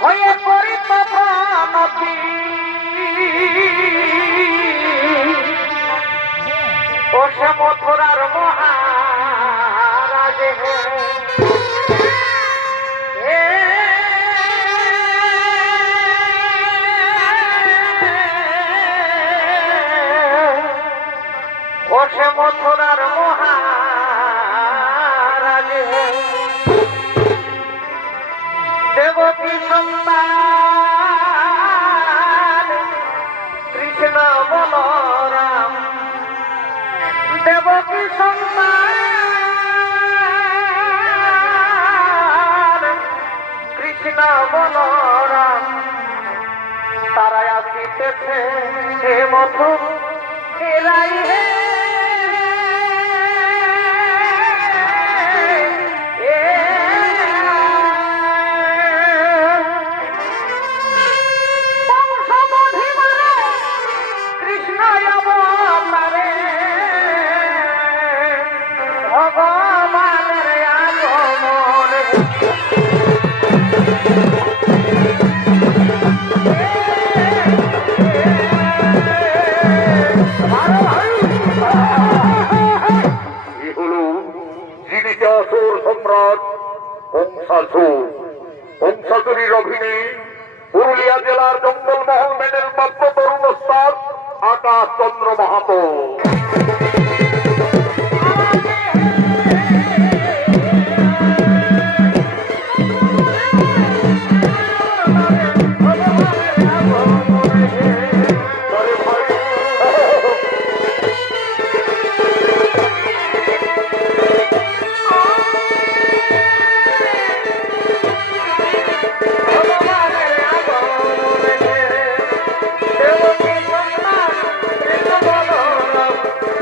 ভয়ে করিত প্রণতি ও সে মথুরার মহারাজে ও সে মথুরার মহারাজে দেবকী সন্তান কৃষ্ণ বলরাম দেবকী সন্তান কৃষ্ণ বলরাম তারা আসিতেছে হে মধু এরাই হে বংশাসুরীর অভিনয় পুরুলিয়া জেলার জঙ্গলমহল মেডেল প্রাপ্ত তরুণ ওস্তাদ আকাশ চন্দ্র মাহাতো।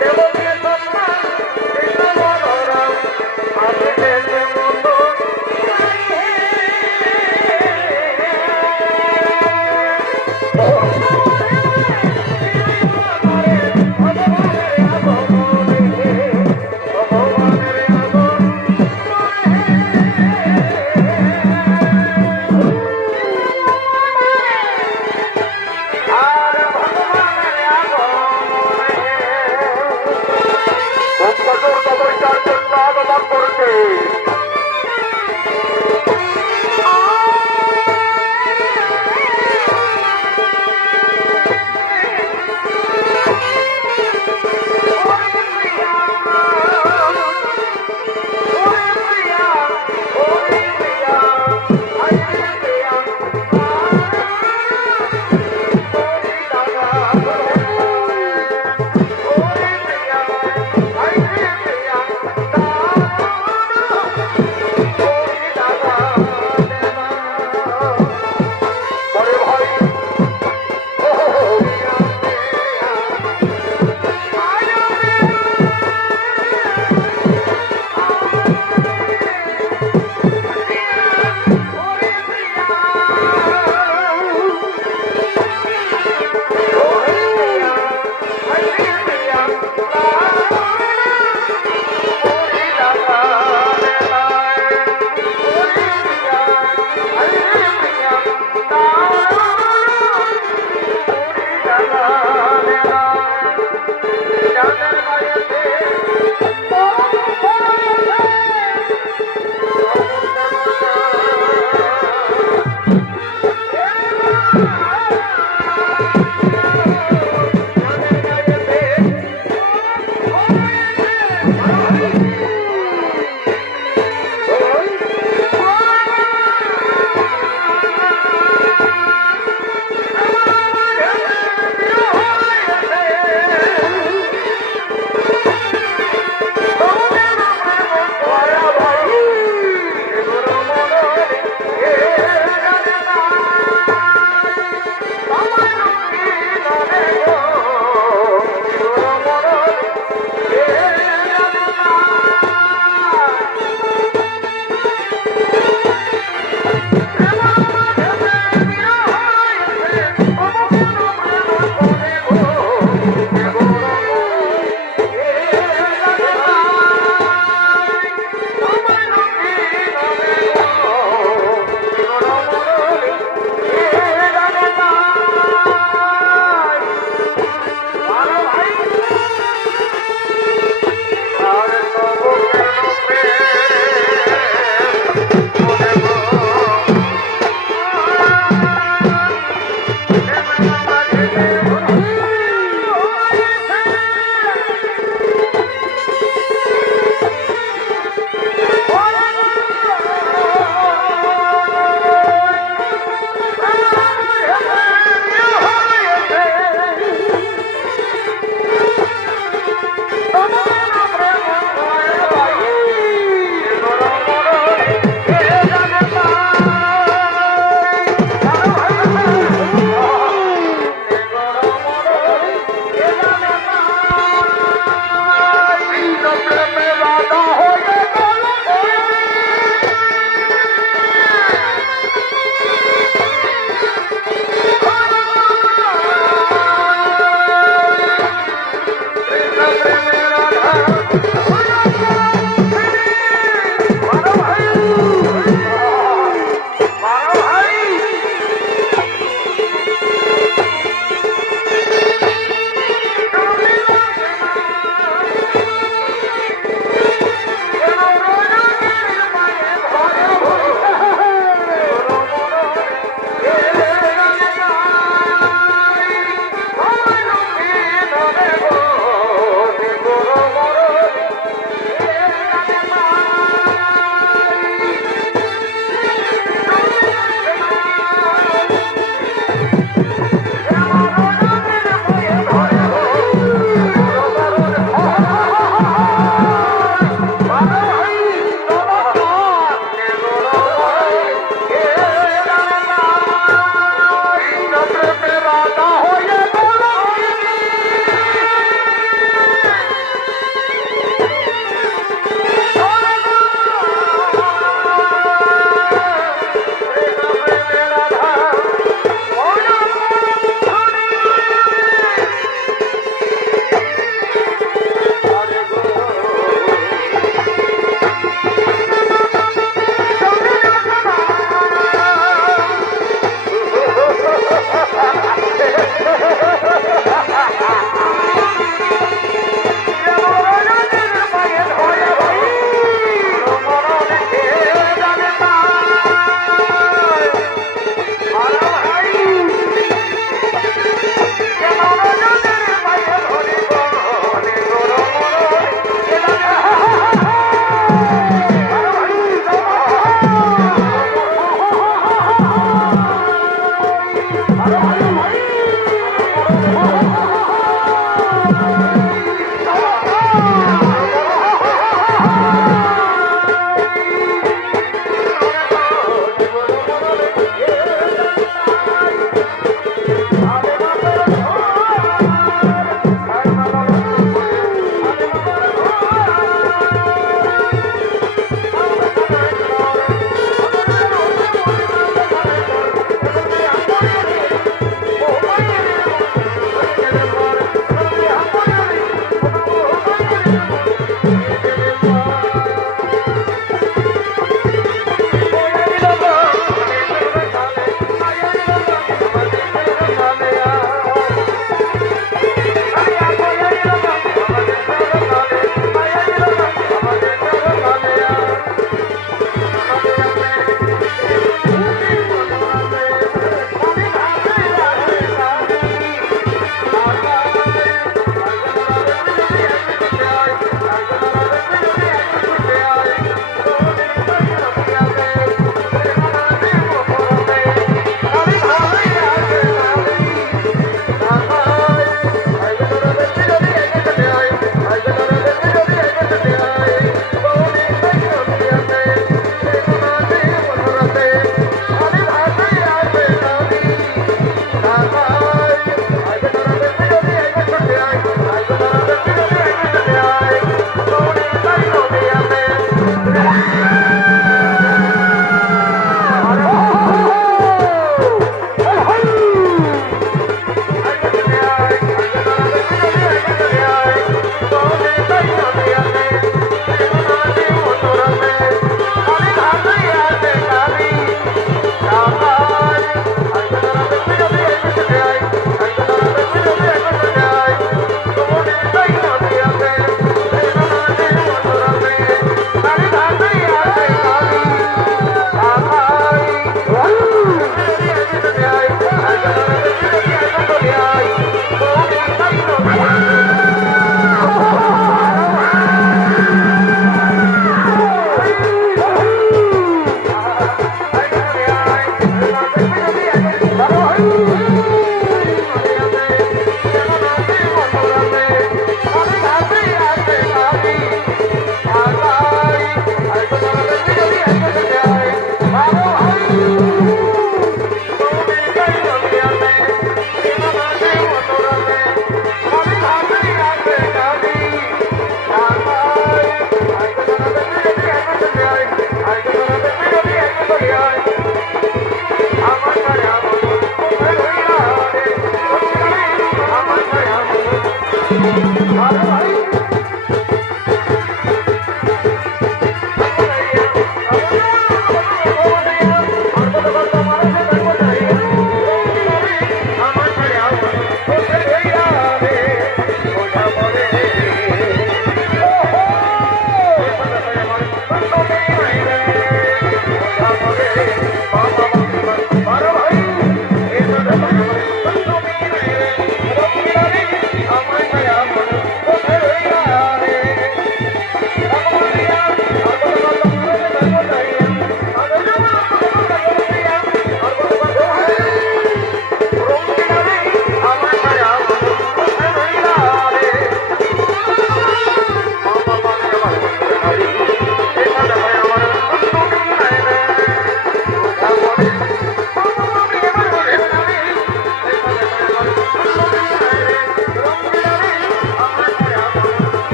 দেবকী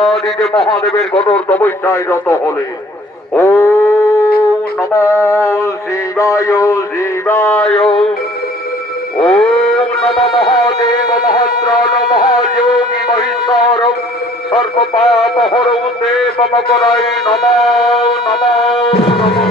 দেবাদিদেব মহাদেবের কঠোর তপস্যায় রত হলে ও নম শিবায় শিবায় ওম নম মহাদেব মহাত্রাণ মহাযোগী মহেশ্বর সর্বপাপ হরৌ দেব মকরায় নম নম নম।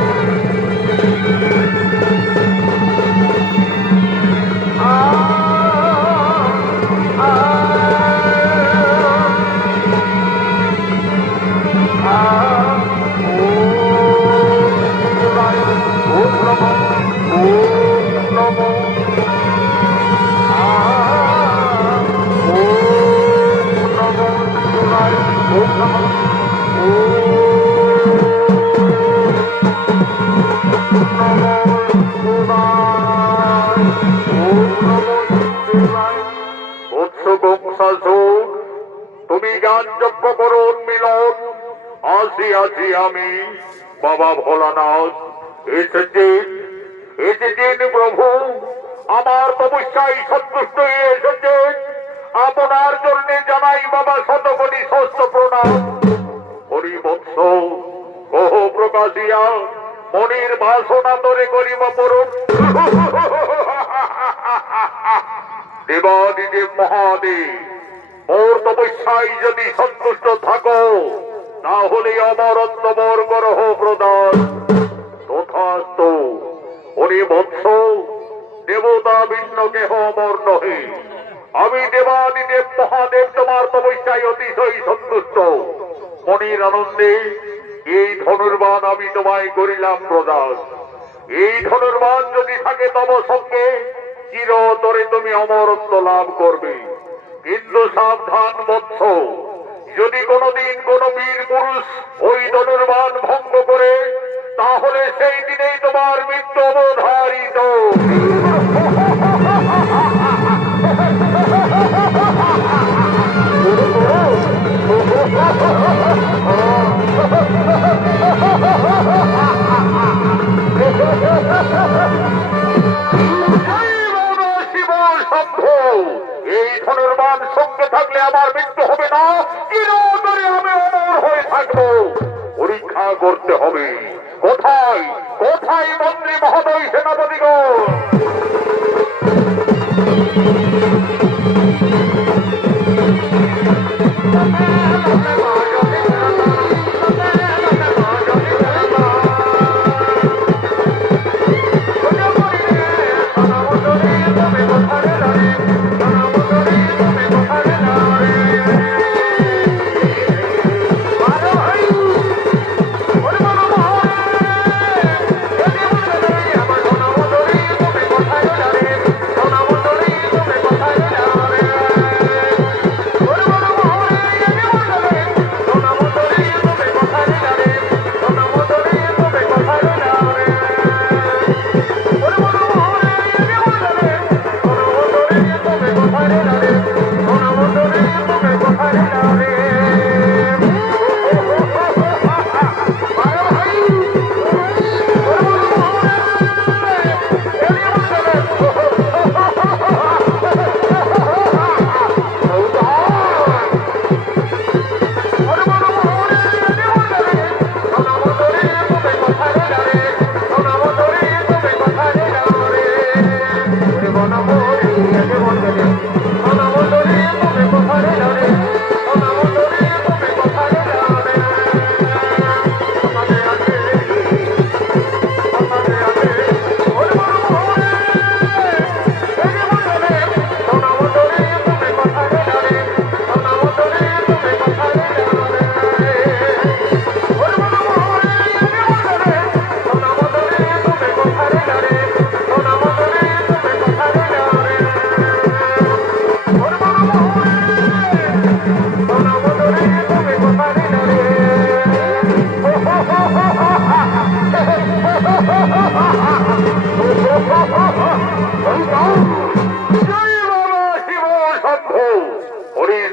তুমি জ্ঞান যজ্ঞ করো মিলন আসি আমি বাবা ভোলানাথ এসেছেন প্রভু আমার তপস্যায় সন্তুষ্ট হয়ে এসেছেন আপনার জন্য জানাই বাবা শতকোটি ষষ্ঠ প্রণাম হরি বৎস কহ প্রকাশিয়া মনির বাসনা তরে করিব পরম দেবাদিদেব মহাদেব ওর তপস্যায় যদি সন্তুষ্ট থাকো তাহলে অমরত্ব বর করহ প্রদান তথাস্তু হরি বৎস দেবতা ভিন্ন কেহ অমর নহে আমি দেবাদিদেব মহাদেব তোমার তপস্যায় অতিশয় সন্তুষ্ট মনির আনন্দে এই ধনুর্বাণ আমি তোমায় করিলাম প্রদান এই ধনুর্বাণ যদি থাকে তব সঙ্গে চিরতরে তুমি অমরত্ব লাভ করবে কিন্তু সাবধান বৎস যদি কোনদিন কোন বীর পুরুষ ওই ধনুর্বাণ ভঙ্গ করে তাহলে সেই দিনেই তোমার মৃত্যু অবধারিত এই ধনুর্বাণ সঙ্গে থাকলে আমার মৃত্যু হবে না চিরতরে আমি অমর হয়ে থাকবো পরীক্ষা করতে হবে কোথায় কোথায় মন্ত্রী মহোদয় সেনাপতিগণ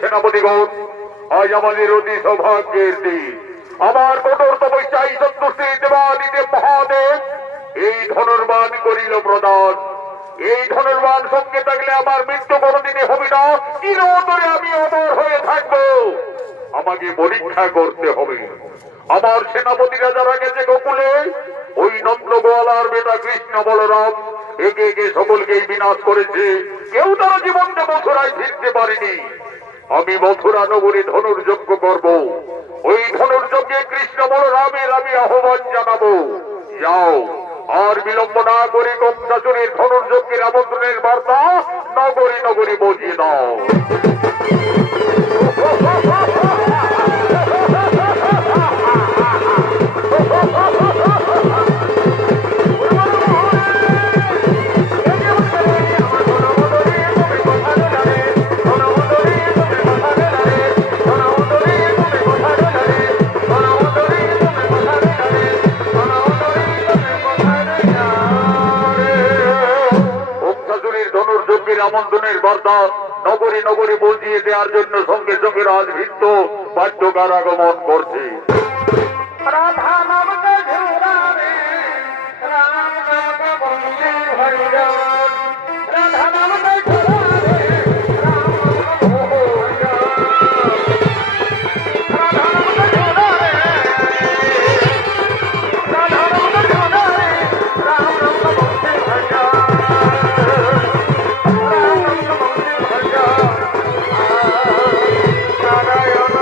সেনাপতিগণ আজ আমাদের অতি সৌভাগ্যের দিন আমার কঠোর তপস্যায় সন্তুষ্টি দেবাদিদেব মহাদেব এই ধনুর্বাণ করিল প্রদান এই ধনুর্বাণ সঙ্গে থাকলে আমার মৃত্যু কোনদিনই হবে না চিরতরে আমি অমর হয়ে থাকবো আমাকে পরীক্ষা করতে হবে। আমার সেনাপতিরা যারা গেছে গোকুলে, ওই নন্দগোয়ালার বেটা কৃষ্ণ বলরাম একে একে সকলকেই বিনাশ করেছে। কেউ তারা জীবনটা মথুরায় ফিরতে পারেনি। আমি মথুরা নগরী ধনুর্যজ্ঞ করব। ওই ধনুর্যজ্ঞে কৃষ্ণ বলরামের আমি আহ্বান জানাবো। যাও, আর বিলম্ব না করে কংসাসুরের ধনুর্যজ্ঞের আমন্ত্রণের বার্তা নগরী নগরী বুঝিয়ে দাও। আমন্ত্রণের বার্তা নগরী নগরী বুঝিয়ে দেওয়ার জন্য সঙ্গে সঙ্গে রাজভিত্ত বাদ্যকার আগমন করছে। রাধা নাম ঝুরারে রাম নাম বন্দে হরিজন, রাধা নাম ঝুরারে রাম নাম হরিজন, রাধা নাম ঝুরারে রাধা নাম ঝুরারে রাম নাম বন্দে হরিজন, রাম নাম বন্দে হরিজন নারায়ণ।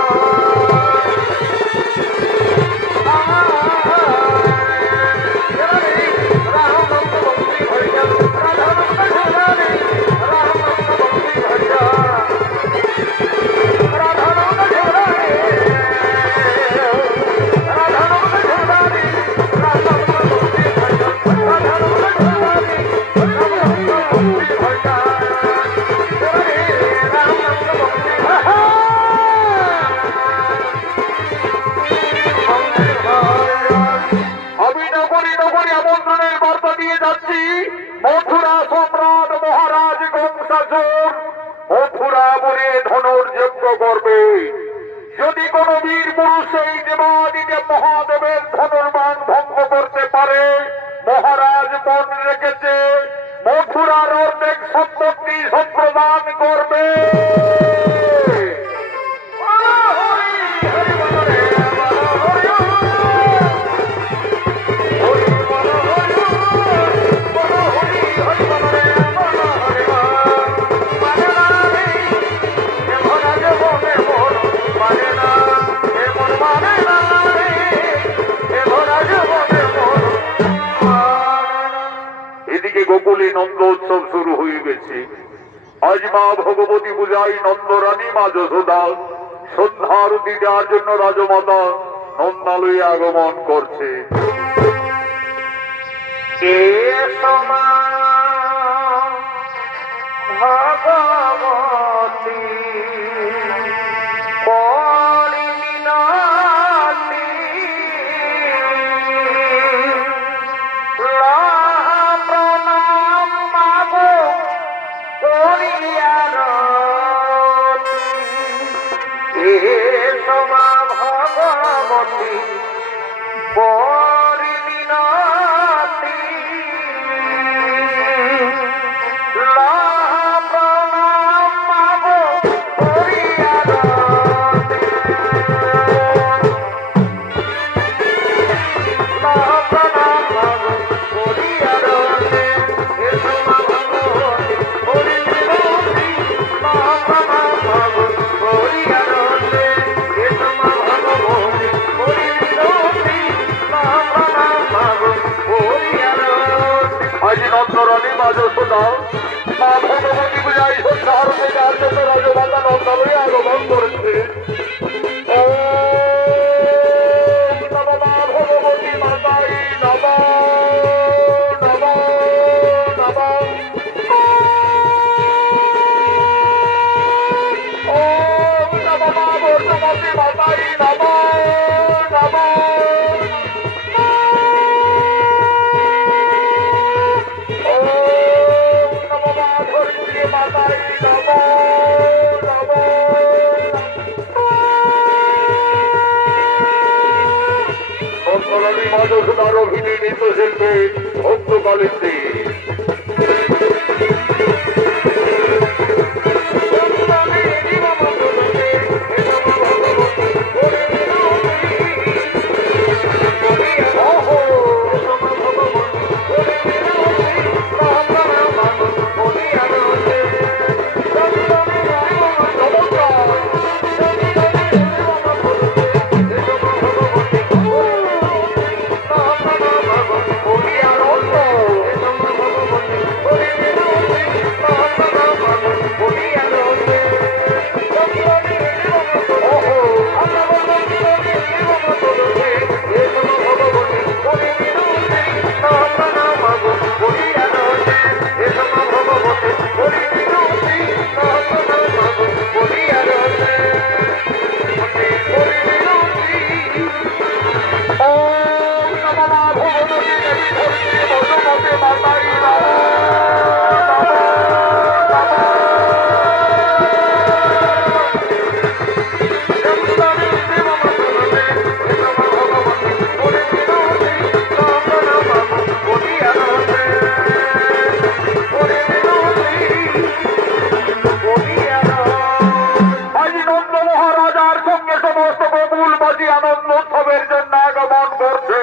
মথুরা সম্রাট মহারাজ কংসাসুর মথুরা বলে ধনুর্যজ্ঞ করবে। যদি কোন বীর পুরুষ এই দেবাদিদেব মহাদেবের ধনুর্বাণ ভঙ্গ করতে পারে, মহারাজ মন রেখেছে মথুরার অর্ধেক সম্পত্তি সম্প্রদান করবে। গোকুলে নন্দ উৎসব শুরু হয়ে গেছে। আজ মা ভগবতী পূজায় নন্দরানী মা যশোদা সন্ধ্যা আরতি দেওয়ার জন্য রাজমাতা নন্দালয়ে আগমন করছে। ভগবতী নন্দরানী মা যশোদা মা ভগবতী পূজায় সন্ধ্যা আরতি দেওয়ার জন্য রাজমাতা নন্দালয়ে আগমন করেছে। নম মা ভগবতী মাতাই নম নম নম। ওম নম মা ভগবতী মাতাই নম নম। মধুসূদন অভিনয় নৃত্যশিল্পী ভক্তকালিন্দী আজ নন্দ মহারাজার সঙ্গে সমস্ত গোকুলবাসী আনন্দ উৎসবের জন্য আগমন করছে।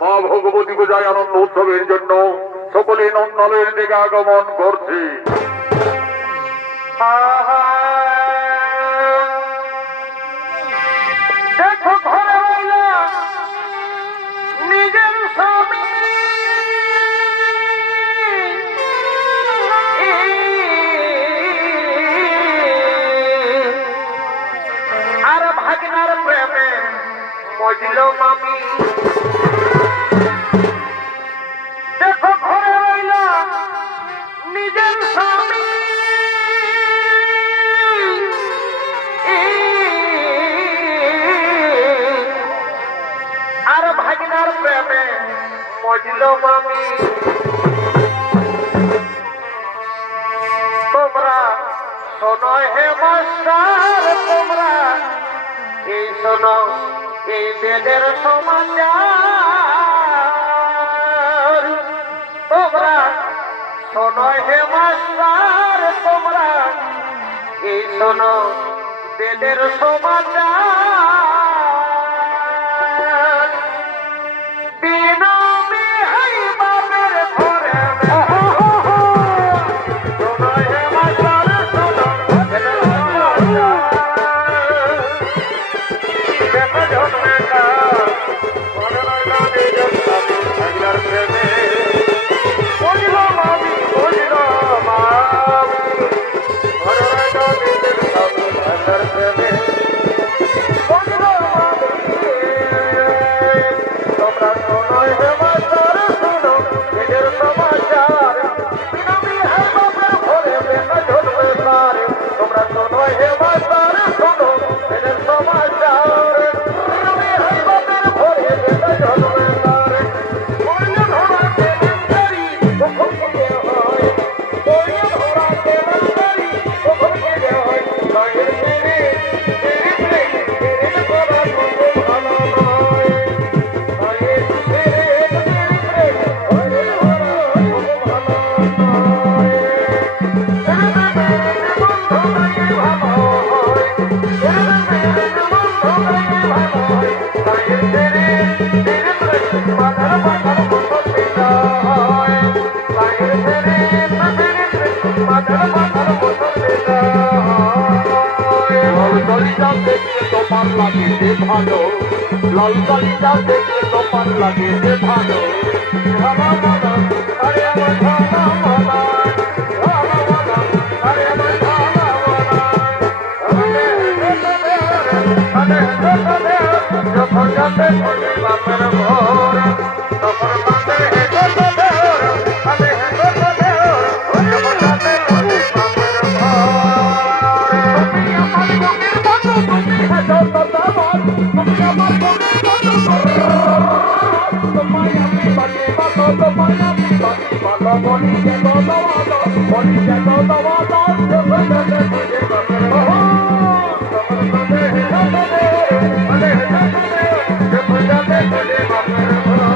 মা ভগবতী পূজায় আনন্দ উৎসবের জন্য সকলে নন্দালয়ের দিকে আগমন করছে। দেখো ঘরে হইলা নিজের স্বামী আর ভাগনার প্রেমে মজিল মামি। দেখো ঘরে হইলা নিজের স্বামী আর ভাগনার প্রেমে মজিল মামি। তোমরা শোনো হে মাস্টার, তোমরা এই শোনো এই বেদের সমাচার। তোমরা শোনো হে মাস্টার, তোমরা এই শোনো বেদের সমাচার। লালকালিটা দেখলে তোমার লাগে যে ভালো, লালকালিটা দেখলে তোমার লাগে যে ভালো। আরে আমার ভালা ভালা, ভালা ভালা, আরে আমার ভালা ভালা। যখন যাতে চলে বাপের ঘর, তখন বাপের হেঁটে চলে, আরে হেঁটে চলে, যখন যাতে চলে বাপের ঘর। তুমি আমার বুকের বন্ধু, তুমি হেঁটে চলে আমার, তুমি আমার বুকের বন্ধু, তোমায় আমি বাকি ভালো, তোমায় আমি বাকি ভালো, বলি যেত দওয়ালো, বলি যেত দওয়ালো, যখন যাতে চলে বাপের ঘর, তখন বাপের হেঁটে চলে, আরে হেঁটে চলে, যখন যাতে চলে বাপের ঘর।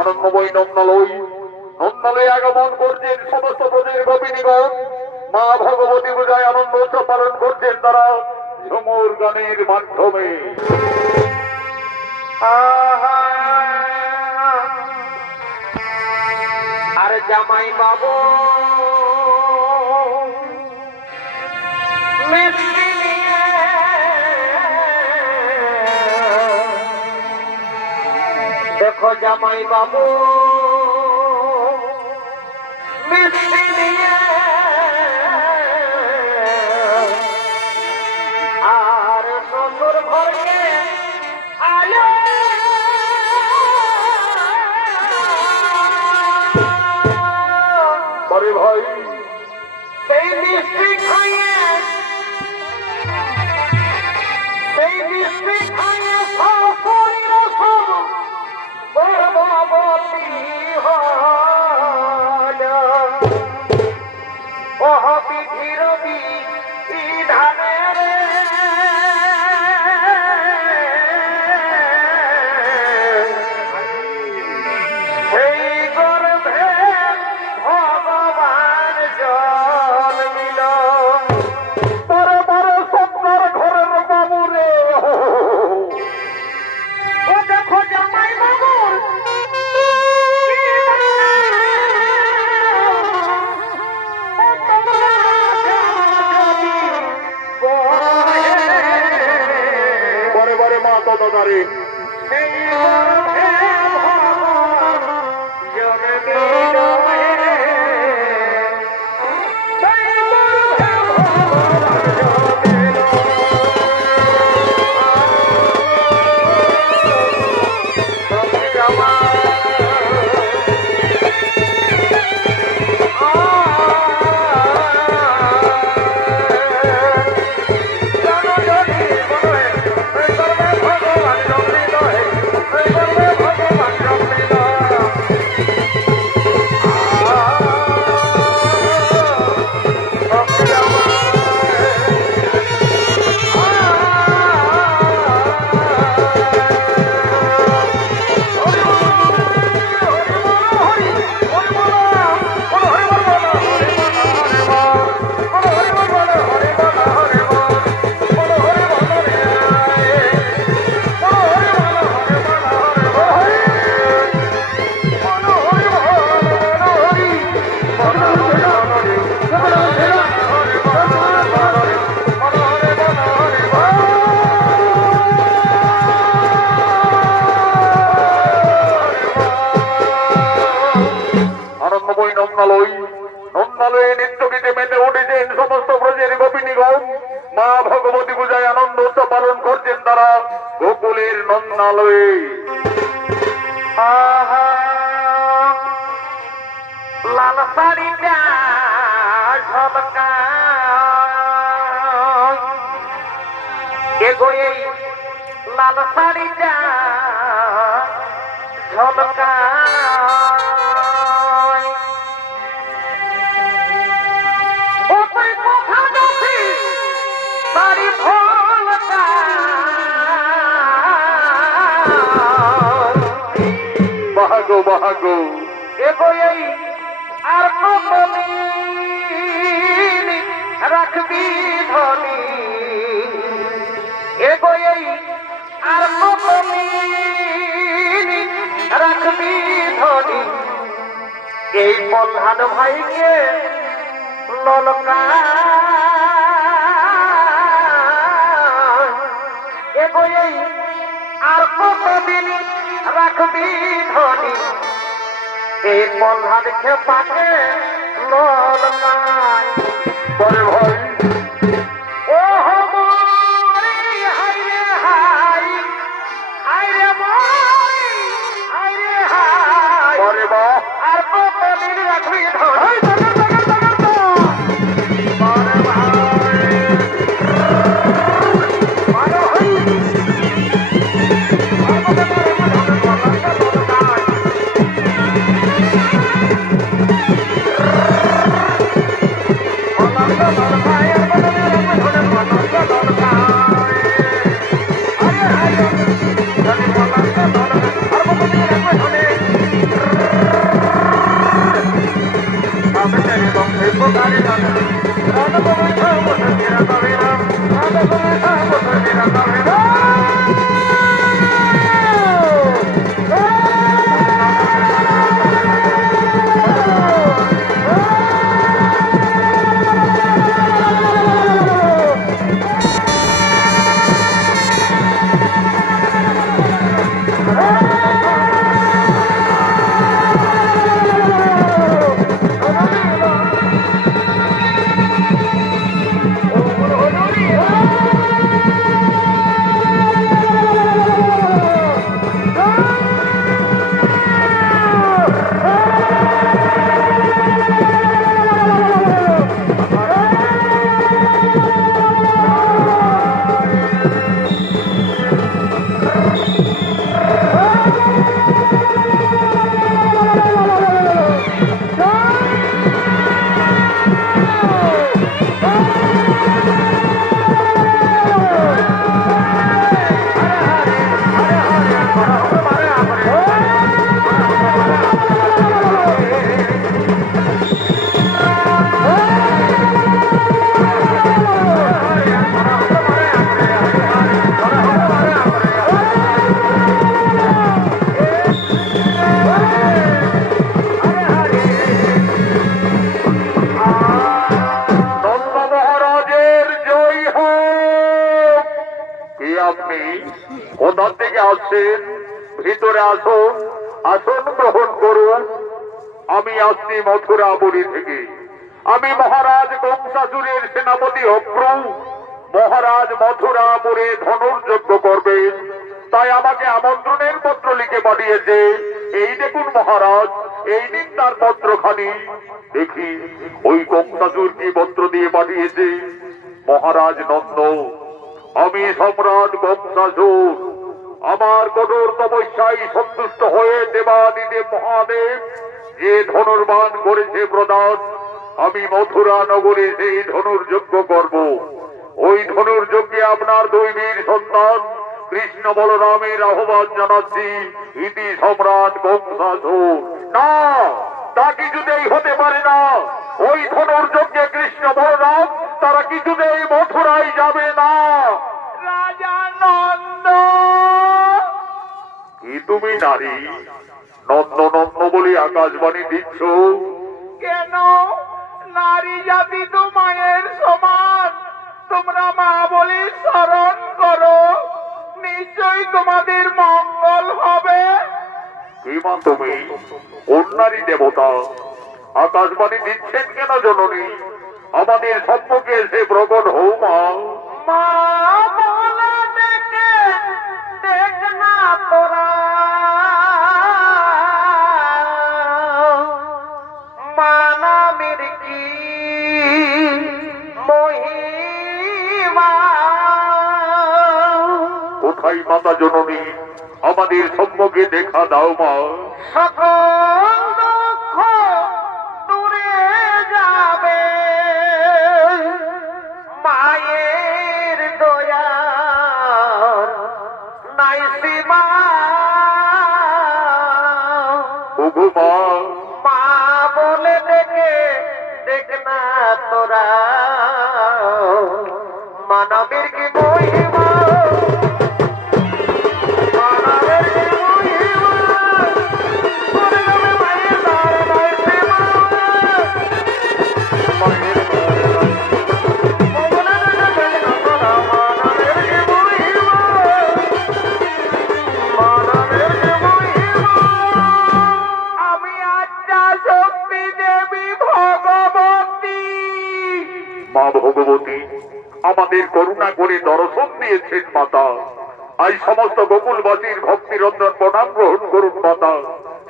আনন্দময়ী নন্দালয়ে আগমন করছেন সমস্ত প্রজের গোপিনীগণ। মা ভগবতী পূজায় আনন্দ উৎসব পালন করছেন তারা ঝুমুর গানের মাধ্যমে। আর জামাই বাবু মিষ্টি নিয়ে দেখো জামাই বাবু মিষ্টি নিয়ে আর শ্বশুর ঘরে আলো আরে ভাই, সেই মিষ্টি খাইয়ে শ্বশুরের সব গর্ভবতী হল। ওহ বিধির বিধানে রে সেই গর্ভে ভগবান জন্মিল। বড় বড় সত্তর ঘরের বাবু রে। ও দেখো জামাই বাবুর নগরের নন্দালয়ে আহা, লাল শাড়িটা ঝলকায়, এগো এই লাল শাড়িটা ঝলকায়। ও তুই কোথা যাচ্ছিস? শাড়ি ঝলকায়। বাহাগো বাহাগো এগো এই আর কতদিন রাখবি ধনী, এগো এই আর কতদিন রাখবি ধনী, এই প্রধান ভাইকে ললকায়। এগো এই আর কতদিন রাখবি ধনী, এই প্রধান খেপাকে ললকায়। পরে ভাই ও মরি হাই রে হাই, হাই রে মরি হাই রে হাই, পরে বা আর কতদিন রাখবি ধনী। পরে ভাই, পরে ভাই, আর কতদিন ললকায়। কোথা থেকে আসছেন? ভিতরে আসুন, আসন গ্রহণ করুন। আমি আসছি মথুরাপুরী থেকে। আমি মহারাজ কংসাসুরের সেনাপতি অক্রু। মহারাজ মথুরাপুরে ধনুর্যজ্ঞ করবেন, তাই আমাকে আমন্ত্রণের পত্র লিখে পাঠিয়েছে। এই দেখুন মহারাজ, এই দিন তার পত্রখানি। দেখি ওই কংসাসুর কি পত্র দিয়ে পাঠিয়েছে। মহারাজ নন্দ, আমি সম্রাট কংসাসুর, আমার কঠোর তপস্যায় সন্তুষ্ট হয়ে দেবাদিদেব মহাদেব যে ধনুর্বাণ করেছে প্রদান, আমি মথুরা নগরে সেই ধনুর্যজ্ঞ করব। ওই ধনুর্যজ্ঞে আপনার দুই বীর সন্তান কৃষ্ণ বলরামের আহ্বান জানাচ্ছি। ইতি সম্রাট কংসাসুর। না, তা কিছুতেই হতে পারে না। ওই ধনুর্যজ্ঞে কৃষ্ণ বলরাম তারা কিছুতেই মথুরায় যাবে না। রাজা নন্দ, কি তুমি নারী নন্দ নন্দ বলে আকাশবাণী দিচ্ছ? কেন? নারী জাতি তো মায়ের সমান, তোমরা মা বলে স্মরণ করো, নিশ্চয়ই তোমাদের মঙ্গল হবে। কি মা তুমি? কোন নারী দেবতা? আকাশবাণী দিচ্ছেন কেন জননী? আমাদের সম্মুখে এসে প্রকট হও মা। মা বলে ডেকে ডেকে তাই মাতা জননী আমাদের সম্মুখে দেখা দাও মা। সকল দুঃখ দূরে যাবে মায়ের দয়ার নাই সীমা। ওগো মা, মা বলে ডেকে দেখ না তোরা মানবের কি মহিমা, মানবের কি মহিমা, করে যাবে মায়ের দ্বার নাই সীমা। মায়ের দ্বার নাই সীমা, বলে ডেকে দেখ না তোরা মানবের কি মহিমা, মানবের কি মহিমা। আমি আদ্যা শক্তি দেবী ভগবতী। মা ভগবতী আমাদের করুণা করে দর্শন দিয়েছেন মাতা। আজ সমস্ত গোকুলবাসীর ভক্তিরঞ্জন প্রণাম গ্রহণ করুন মাতা।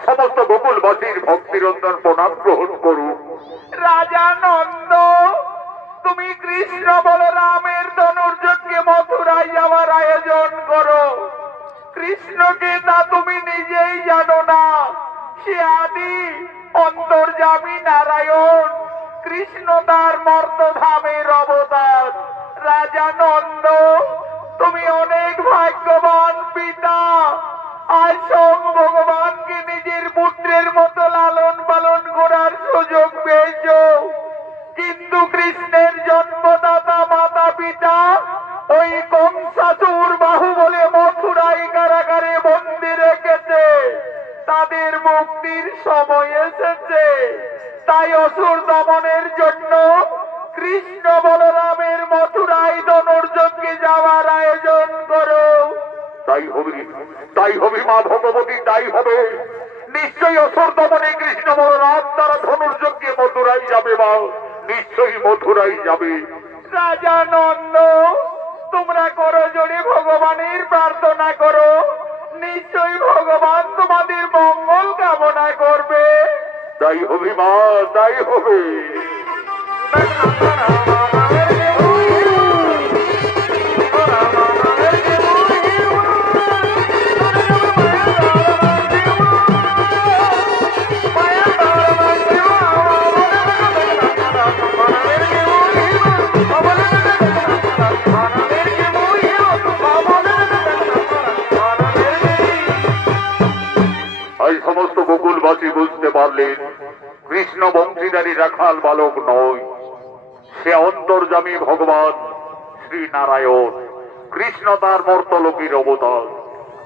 সমস্ত গোকুলবাসীর ভক্তিরঞ্জন প্রণাম গ্রহণ করুন। রাজা নন্দ, তুমি কৃষ্ণ বলরামের ধনুর্যজ্ঞে মথুরায় যাওয়ার আয়োজন করো। কৃষ্ণকে তা তুমি নিজেই জানো না। সে আদি অন্তর্যামী নারায়ণ, কৃষ্ণ তার মর্তধামের অবতার। রাজা নন্দ, তুমি অনেক ভাগ্যবান পিতা। আজ স্বয়ং ভগবানকে নিজের পুত্রের মতো লালন পালন করার সুযোগ পেয়েছ। কিন্তু কৃষ্ণের জন্মদাতা মাতা পিতা ওই কংসাসুর বাহু বলে মথুরাই কারাগারে বন্দি রেখেছে। তাদের মুক্তির সময় এসেছে। তাই অসুর দমনের জন্য কৃষ্ণ বলরামের মথুরাই ধনুর্যজ্ঞে যাওয়ার আয়োজন করো। তাই হবে, তাই হবে মা ভগবতী, তাই হবে। নিশ্চয়ই অসুর দমনে কৃষ্ণ বলরাম তারা ধনুর্যজ্ঞে মথুরাই যাবে মা, নিশ্চয়ই মথুরাই যাবে। রাজা নন্দ, তোমরা করো জোরে ভগবানের প্রার্থনা করো। নিশ্চয়ই ভগবান তোমাদের মঙ্গল কামনা করবে। তাই হবে মা, তাই হবে। আজ সমস্ত গোকুলবাসী বুঝতে পারলেন কৃষ্ণ বংশীধারী রাখাল বালক নয়, সে অন্তর্যামী ভগবান শ্রী নারায়ণ। কৃষ্ণ তার মর্তলোকীর অবতার।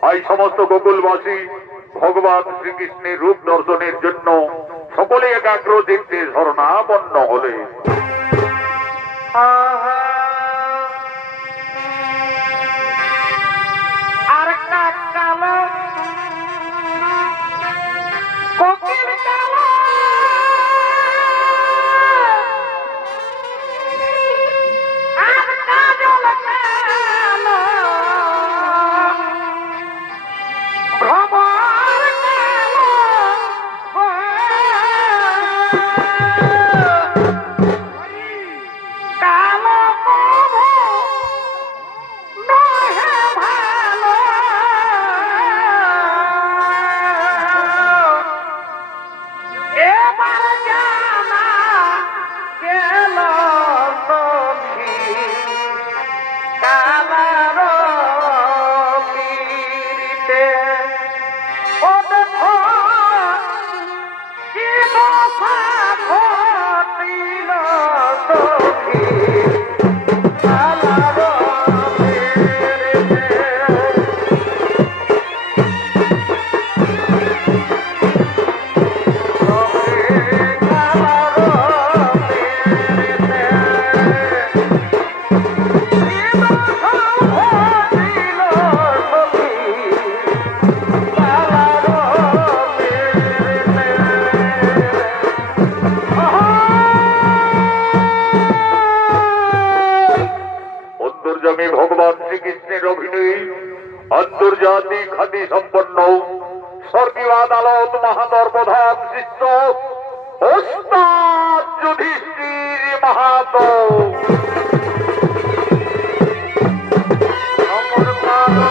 আজ সমস্ত গোকুলবাসী ভগবান শ্রীকৃষ্ণের রূপ দর্শনের জন্য সকলে একাগ্র চিত্তে শরণাপন্ন হলে। আর কালো কোকিল কালো আর কাজল কালো ভ্রমর কালো কালো প্রভু নহে ভালো। এবার জানা গেল সখী কালার পীড়িতে। ও দেখো কি দশা ঘটিল সখী কালার পীড়িতে। অন্তর্যামী ভগবান শ্রীকৃষ্ণের অভিনয় আন্তর্জাতিক খ্যাতি সম্পন্ন স্বর্গীয় আদালত মহাদর্পধাম শিষ্য ওস্তাদ যুধিষ্ঠির মাহাতো। অমর কালো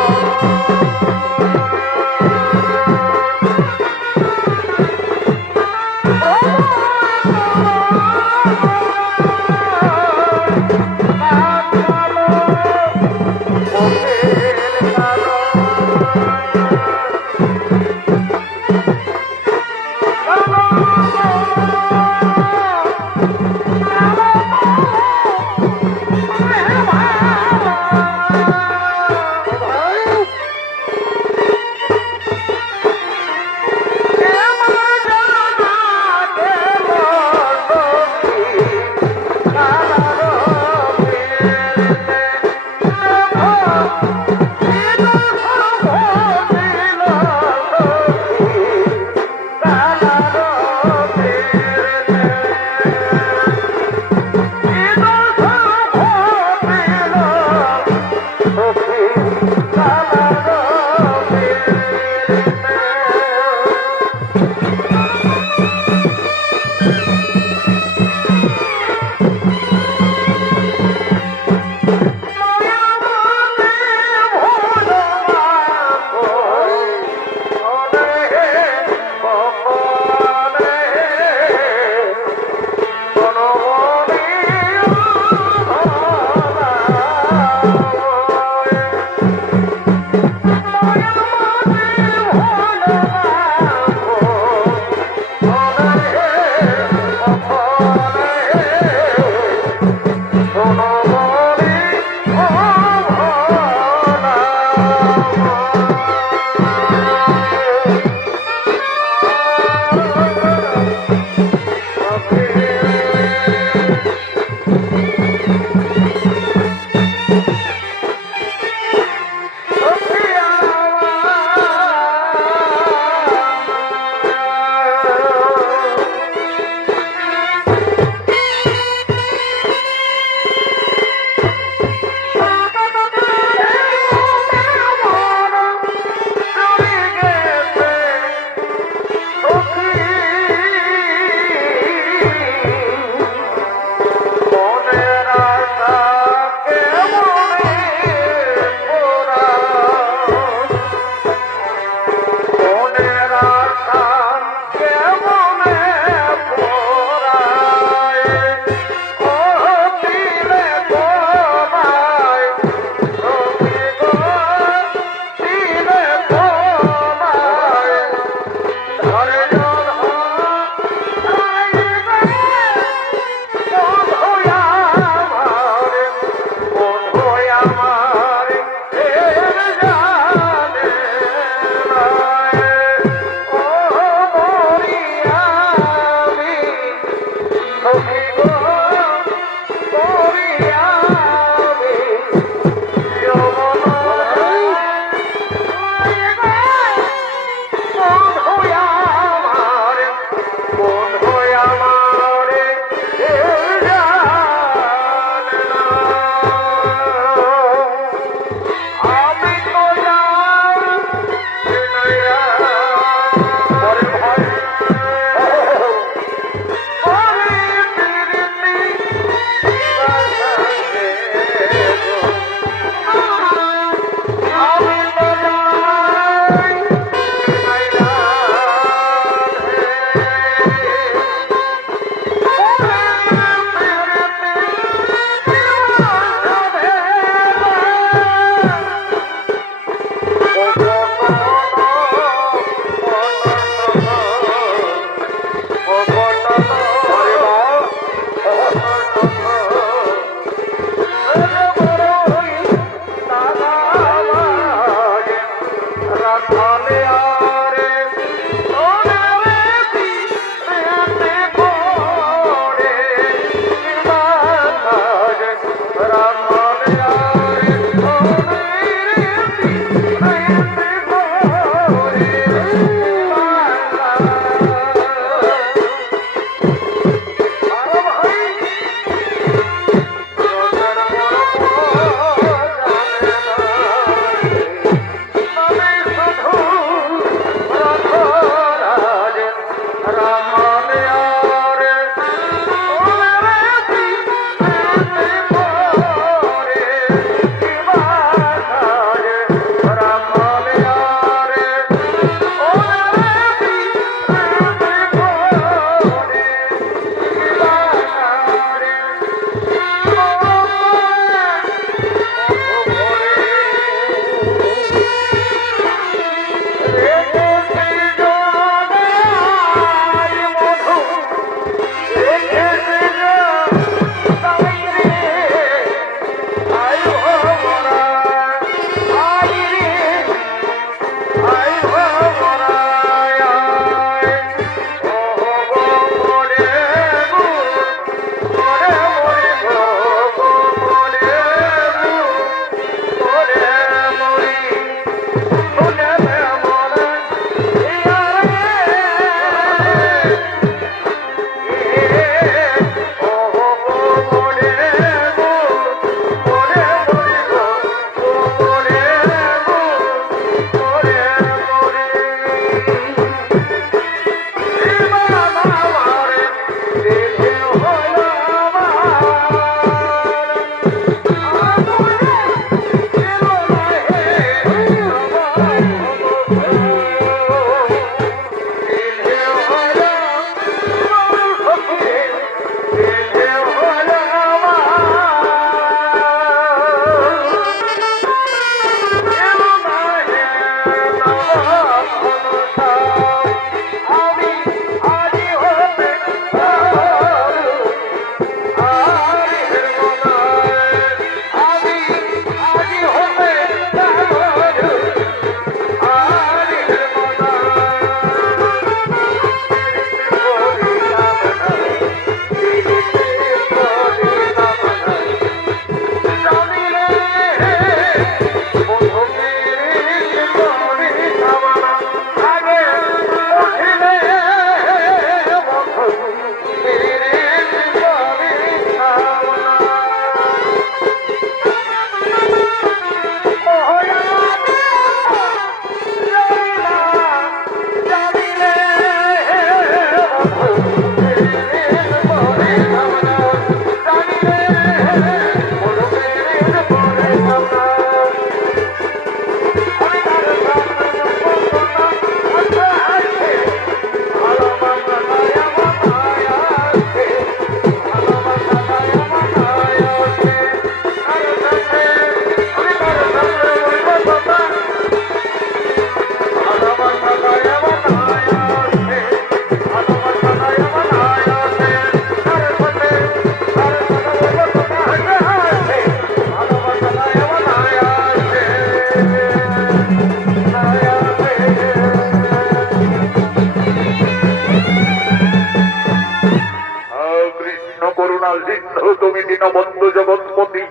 তুমি দীনবন্ধু জগৎপতি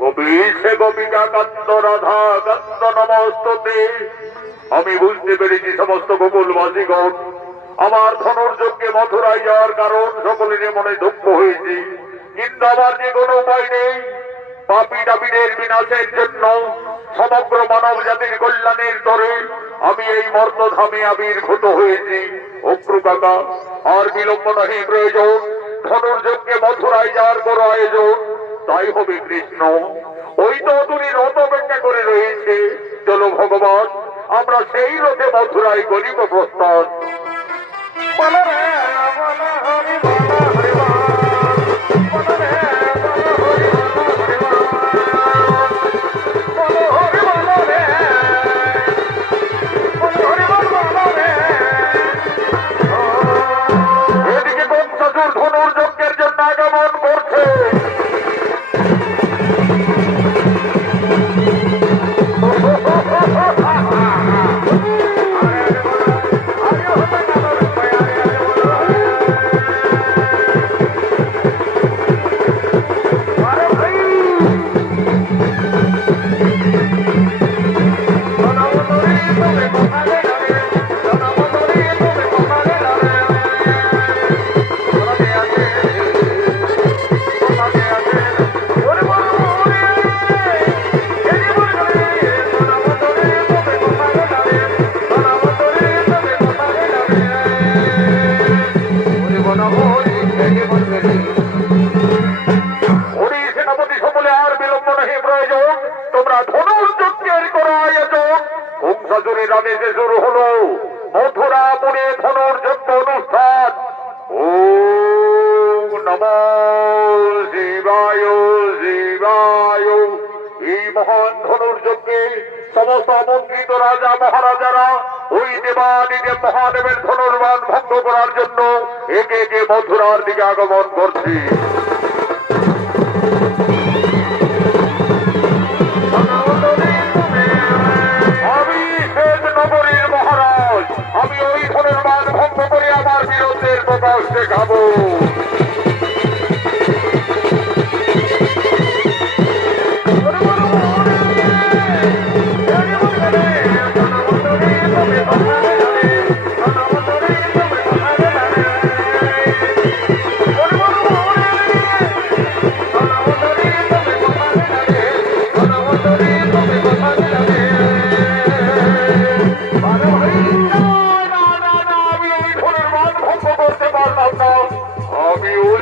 গোপী সে গোপিকা কান্দ রাধা কান্দ নমস্ততে। আমি বুঝতে পেরেছি সমস্ত গোকুলবাসীগণ আমার ধনুর্যজ্ঞে মথুরায় যাওয়ার কারণ সকলের মনে দুঃখ হয়েছে, কিন্তু আমার যে কোনো উপায় নেই। পাপী দাবিদের বিনাশের জন্য সমগ্র মানব জাতির কল্যাণের তরে আমি এই মর্তধামে আবির্ভূত হয়েছি। অক্রু কাকা, আর বিলম্ব নহি প্রয়োজন, ধনুর্যজ্ঞে মথুরায় যাওয়ার কোনো আয়োজন তাই হবে কৃষ্ণ। ওই তো তুমি রথ অপেক্ষা করে রয়েছে, চলো ভগবান আমরা সেই রথে মথুরায় করিব প্রস্থান। বলো রে বলো হরি বলো হরি বল, বলো রে বলো হরি বলো হরি বল, বলো হরি বলো রে, বলো হরি বল বলো রে। এদিকে কংসাসুর ধনুর্যজ্ঞের জন্য আগমন করছে। সেনাপতি সকলে আর বিলম্ব নহি প্রয়োজন, তোমরা ধনুর্যজ্ঞের করা আয়োজন। কংসাসুরের আদেশে শুরু হলো মথুরাপুরে ধনুর্যজ্ঞ অনুষ্ঠান। ওম নমঃ শিবায় শিবায়। এই মহান ধনুর্যজ্ঞে সমস্ত আমন্ত্রিত রাজা মহারাজারা ওই দেবাদিদেব মহাদেবের ধনুর্বাণ ভঙ্গ করার জন্য একে একে মথুরার দিকে আগমন করছে। আমি শেষ নগরীর মহারাজ, আমি ওই ধনুর্বাণ ভঙ্গ করে আমার বিরুদ্ধের প্রকাশ দেখাবো। বলো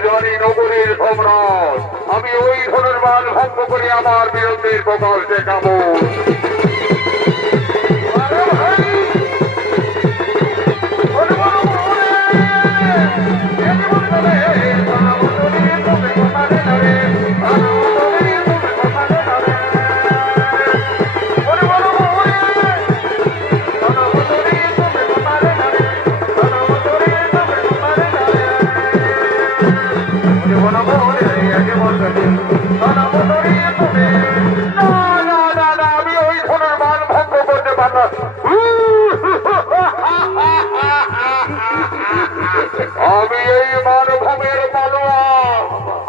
জানি নগরীর সম্রাট, আমি ওই ধনুর্বান ভঙ্গ করে আমার বিরুদ্ধের প্রকাশ দেখাবো। আরে ভাই ওরে বড় ওরে এই জীবন বলে বাবুরি তুমি কোথায় যাবে বাবুরি তুমি কোথায় যাবে ওরে বড় ওরে বাবুরি তুমি কোথায় যাবে বাবুরি তুমি কোথায় যাবে ওরে বড় ওরে এই জীবন বলে বাবুরি তুমি না না না না, আমি ওই ধনুর্বান ভঙ্গ করতে পারলাম। আমি এই মানভূমের পালোয়ান,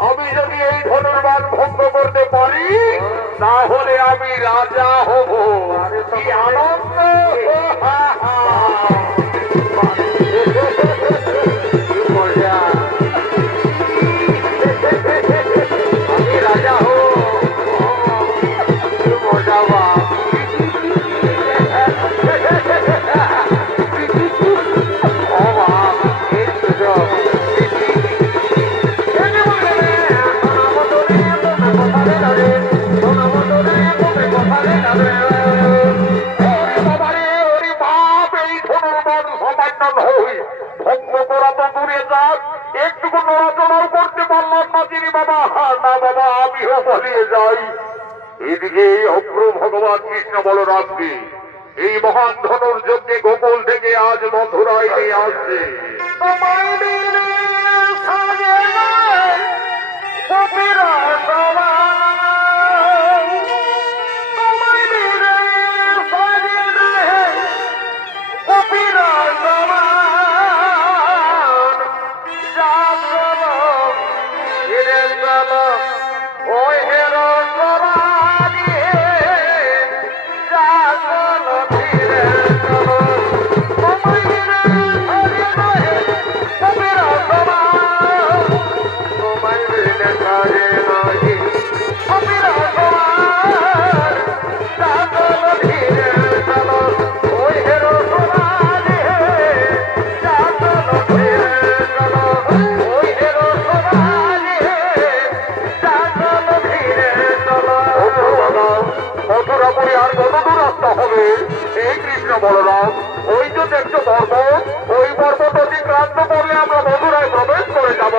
আমি যদি এই ধনুর্বান ভঙ্গ করতে পারি তাহলে আমি রাজা হব। কি আনন্দ! কি মজা! আমি রাজা হব, কি মজা! বাপ ও বাপ, এই সুযোগ! বাবারে, ওরে বাপ, এই ধনুর্বান সমান্য নয়, ভঙ্গ করা তো দূরে যাক, একটুকু নড়াচড়াও করতে পারলাম না যিনি বাবা। না বাবা, আমিও পালিয়ে যাই। এদিকে অগ্র ভগবান কৃষ্ণ বলরামকে এই মহান ধনুর যজ্ঞে গোকুল থেকে আজ মথুরায় নিয়ে আসছে। তোমায় দিলে সাজে যায় কবিরা সবাই তোমায় দিলে সাজে যায় কবিরা সবাই জাগলো ফিরে গেলো ওই হেরো সবাই জাগলো ফিরে গেলো তোমায় দিলে সাজে যায় কবিরা সবাই তোমায় দিলে সাজে যায় কবিরা সবাই জাগলো ফিরে গেলো ওই হেরো সবাই জাগলো ফিরে গেলো ওই হেরো সবাই জাগলো ফিরে গেলো। মথুরাপুরে আর কত দূর রাস্তা হবে? এই কৃষ্ণ বলরাম, ওই যে দেখছো পর্বত, ওই পর্বত অতিক্রান্ত করলে আমরা মথুরায় প্রবেশ করে যাব।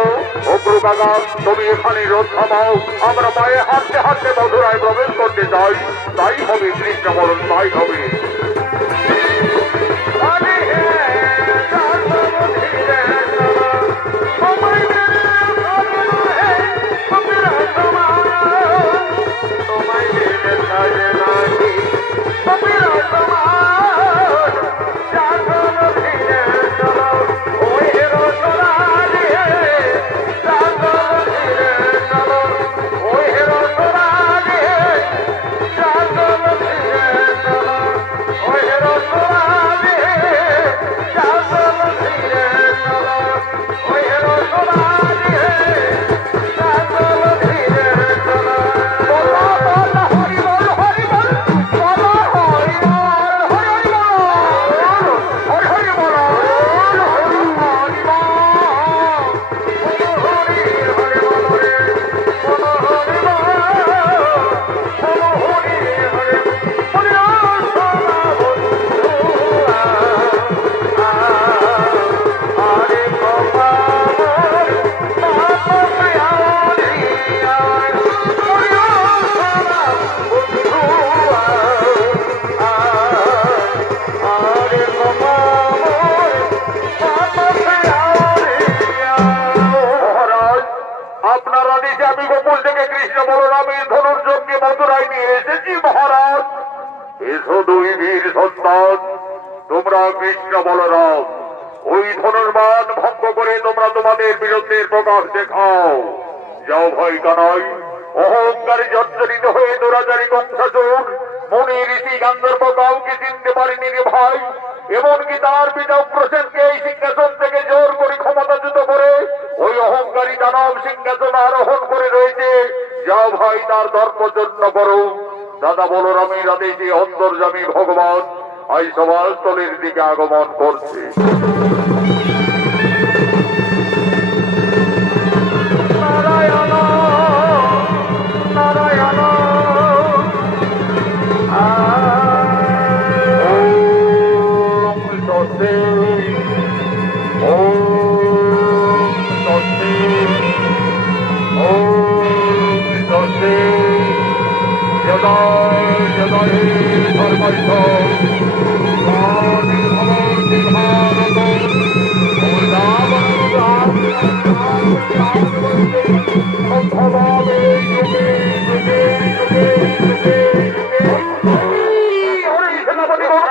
অগ্র কাকা, তুমি এখানে রোদ থামাও, আমরা পায়ে হাঁটতে হাঁটতে মথুরায় প্রবেশ করতে চাই। তাই হবে কৃষ্ণ বলন, তাই হবে। আরে হে জাগলো ফিরে গেলো তোমায় দিলে সাজে যায় কবিরা সবাই তোমায় দিলে সাজে যায় কবিরা সবাই জাগলো ফিরে গেলো ওই হেরো সবাই জাগলো ফিরে গেলো ওই হেরো সবাই জাগলো ফিরে গেলো ওই হেরো সবাই জাগলো ফিরে গেলো ওই হেরো সবাই জাগলো ফিরে গেলো। বলো বলো হরি বল হরি বল বলো হরি বল হরি বল হরি হরি বল হরি হরি বল হরি হরি বল রে বলো হরি বল বলো হরি হরি হরি সদা বন্ধুয়া আরে বাবা বাবা প্রিয়ারি হরি সদা বন্ধুয়া আরে বাবা বাবা প্রিয়ারি। মহারাজ, আপনার আদেশে আমি গোকুল থেকে কৃষ্ণ বলরামের ধনুর্যজ্ঞে মথুরায় নিয়ে এসেছি। মহারাজ, এসো দুই বীর সন্তান, তোমরা কৃষ্ণ বলরাম, ওই ধনুর্বান ভঙ্গ করে তোমরা তোমাদের বীরত্বের প্রকাশ দেখাও। যাও ভয় কানাই, অহংকারে জর্জরিত হয়ে দৌড়াচারী কংসাসুর মুনি ঋষি গান্ধর্ব কাউকে চিনতে পারেনি রে ভাই। এমনকি তার পিতা উগ্রসেনকে এই সিংহাসন থেকে জোর করে ক্ষমতাচ্যুত করে ওই অহংকারী দানব সিংহাসন আরোহণ করে রয়েছে। যাও ভাই, তার দর্পজন্য করো। দাদা বলরামের আদেশে অন্তর্যামী ভগবান আই সভাস্থলের দিকে আগমন করছে।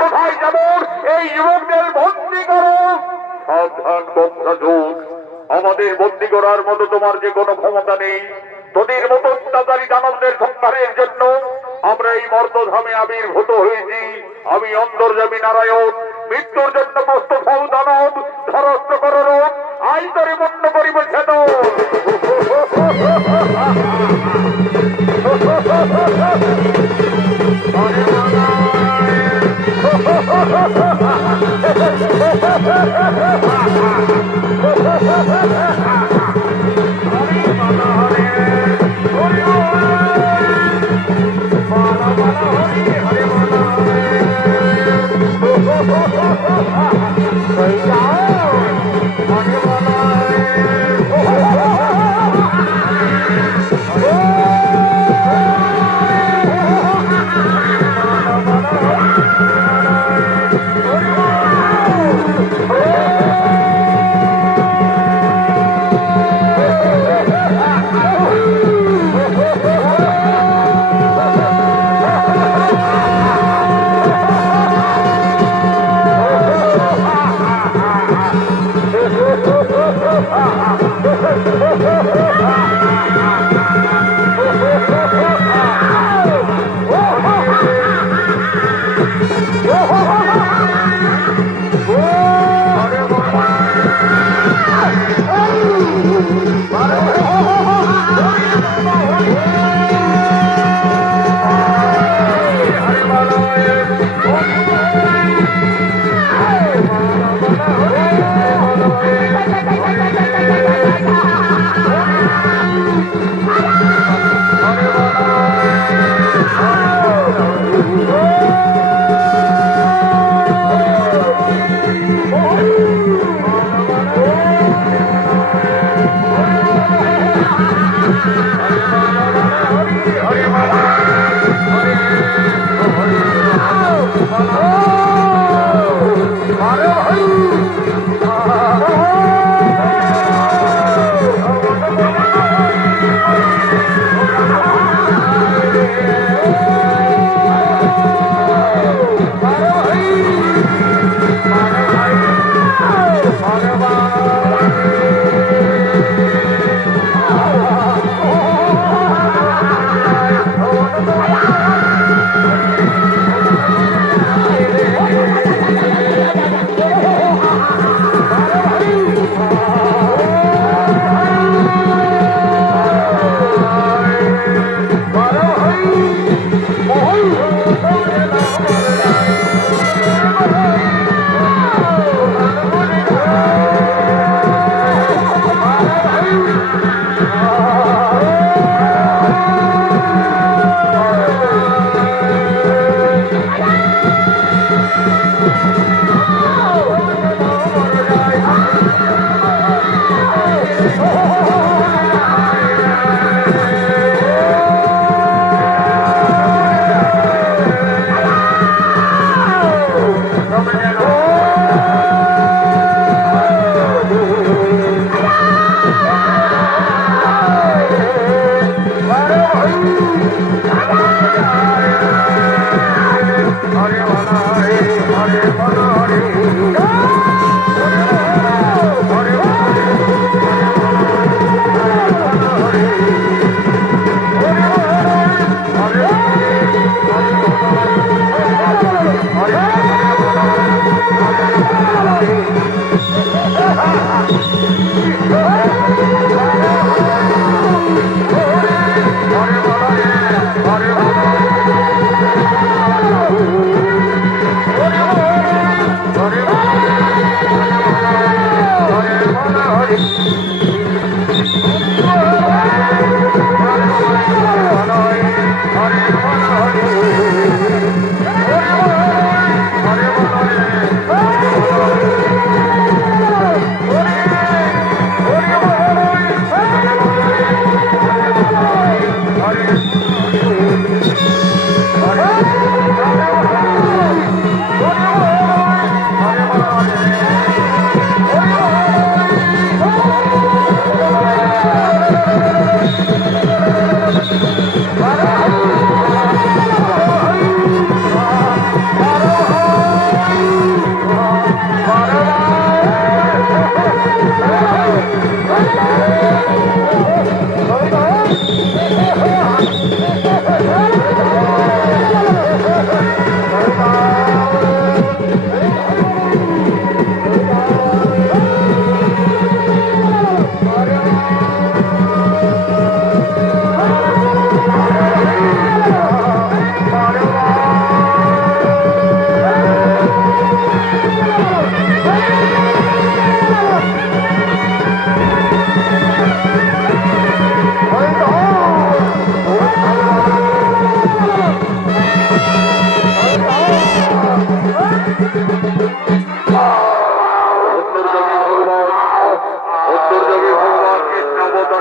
কোথায় যাব? এই যুবকদের বন্দী করো। সাবধান বংশধর, আমাদের বন্দী করার মতো তোমার যে কোনো ক্ষমতা নেই। তোদের মতো অত্যাচারী দানবদের সংহারের জন্য আমরা এই মর্তধামে আবির্ভূত হয়েছি। আমি অন্তর্যামী নারায়ণ, মৃত্যুর জন্য প্রস্তুত হও দানব, ধরস্ত করো রোগ, আই তরে মন্য করিবে ছেদ।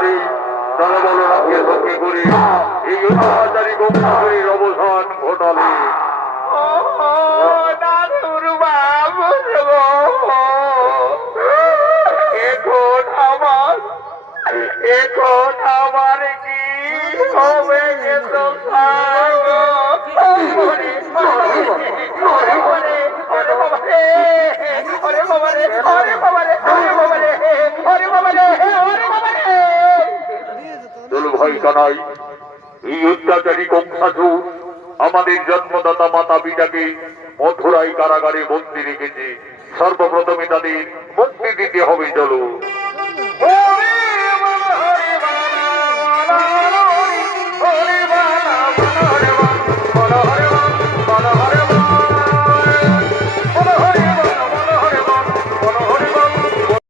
ঘটালে তারা বলরামকে সঙ্গে করে এই অত্যাচারী গঙ্গাধরের অবসান ঘটালে। দাদুর বাবু এখন আমার কি হবে চলো ভয় কানাই, এই অত্যাচারী কংসাসুর আমাদের জন্মদাতা মাতা পিতাকে মথুরাই কারাগারে বন্দি রেখেছে। সর্বপ্রথমে তাদের মুক্তি দিতে হবে। চলো।